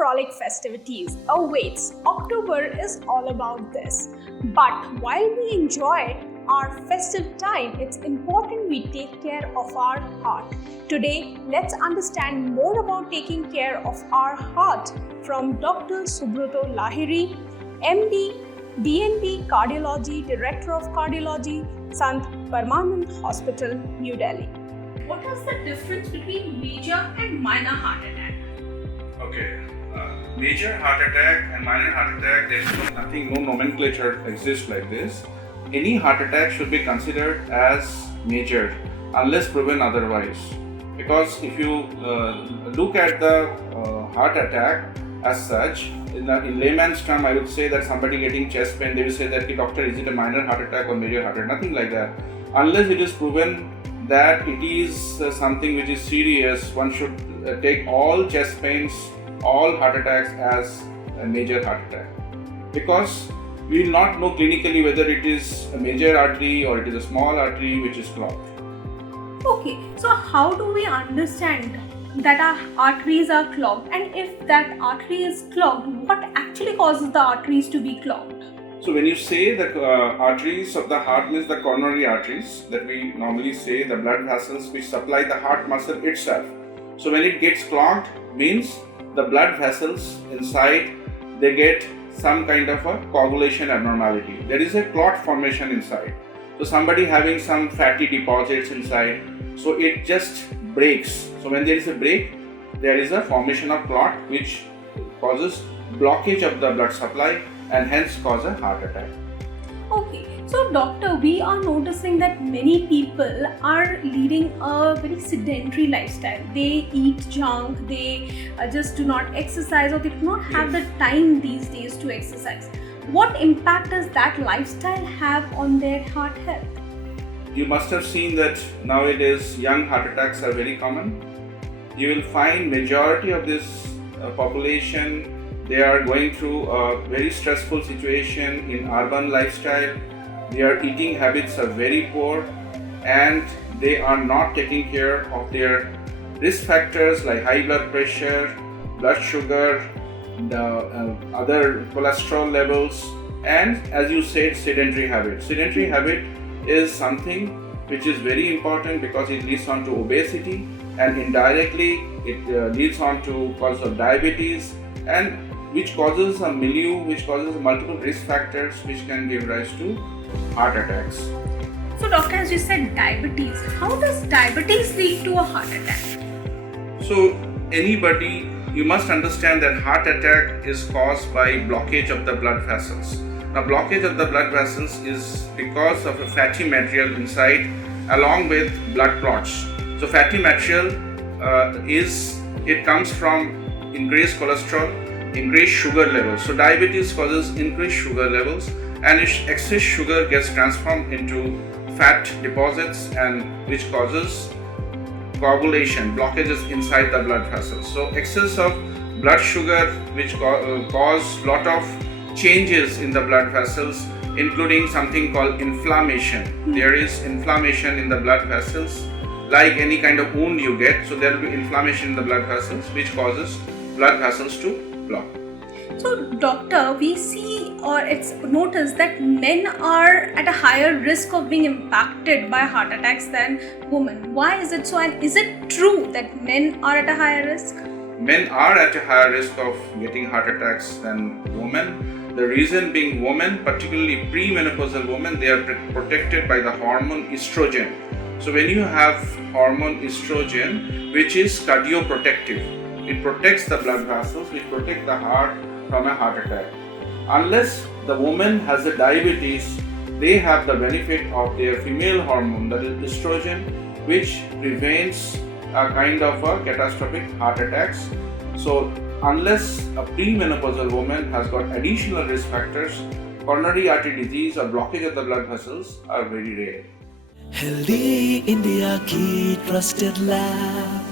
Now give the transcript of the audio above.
frolic festivities awaits. October is all about this. But while we enjoy our festive time, it's important we take care of our heart. Today, let's understand more about taking care of our heart from Dr. Subrata Lahiri, MD, DNB Cardiology, Director of Cardiology, Sant Parmanand Hospital, New Delhi. What is the difference between major and minor heart attack? Okay, major heart attack and minor heart attack, there is no nomenclature exists like this. Any heart attack should be considered as major unless proven otherwise. Because if you look at the heart attack as such, in layman's term, I would say that somebody getting chest pain, they will say that, doctor, is it a minor heart attack or major heart attack? Nothing like that. Unless it is proven that it is something which is serious, one should take all chest pains, all heart attacks as a major heart attack. Because we will not know clinically whether it is a major artery or it is a small artery which is clogged. Okay, so how do we understand that our arteries are clogged, and if that artery is clogged, what actually causes the arteries to be clogged? So when you say that arteries of the heart means the coronary arteries that we normally say, the blood vessels which supply the heart muscle itself. So when it gets clogged means the blood vessels inside, they get some kind of a coagulation abnormality. There is a clot formation inside. So somebody having some fatty deposits inside, so it just breaks. So when there is a break, there is a formation of clot which causes blockage of the blood supply and hence cause a heart attack. Okay, so doctor, we are noticing that many people are leading a very sedentary lifestyle. They eat junk, they just do not exercise, or they do not have the time these days to exercise. What impact does that lifestyle have on their heart health? You must have seen that nowadays young heart attacks are very common. You will find majority of this population, they are going through a very stressful situation in urban lifestyle. Their eating habits are very poor and they are not taking care of their risk factors like high blood pressure, blood sugar, the other cholesterol levels, and as you said, sedentary habit. Sedentary habit is something which is very important because it leads on to obesity, and indirectly it leads on to cause of diabetes, and which causes a milieu, which causes multiple risk factors which can give rise to heart attacks. So doctor, as you said, diabetes. How does diabetes lead to a heart attack? So anybody, you must understand that heart attack is caused by blockage of the blood vessels. Now blockage of the blood vessels is because of a fatty material inside along with blood clots. So fatty material it comes from increased cholesterol, increased sugar levels. So diabetes causes increased sugar levels, and excess sugar gets transformed into fat deposits, and which causes coagulation, blockages inside the blood vessels. So excess of blood sugar which cause lot of changes in the blood vessels, including something called inflammation. There is inflammation in the blood vessels, like any kind of wound you get. So there will be inflammation in the blood vessels which causes blood vessels to block. So doctor, we see, or it's noticed that men are at a higher risk of being impacted by heart attacks than women. Why is it so, and is it true that men are at a higher risk? Men are at a higher risk of getting heart attacks than women. The reason being, women, particularly premenopausal women, they are protected by the hormone estrogen. So when you have hormone estrogen, which is cardioprotective, it protects the blood vessels, which protect the heart from a heart attack. Unless the woman has a diabetes, they have the benefit of their female hormone, that is estrogen, which prevents a kind of a catastrophic heart attacks. So unless a premenopausal woman has got additional risk factors, coronary artery disease or blockage of the blood vessels are very rare. Healthy India की trusted lab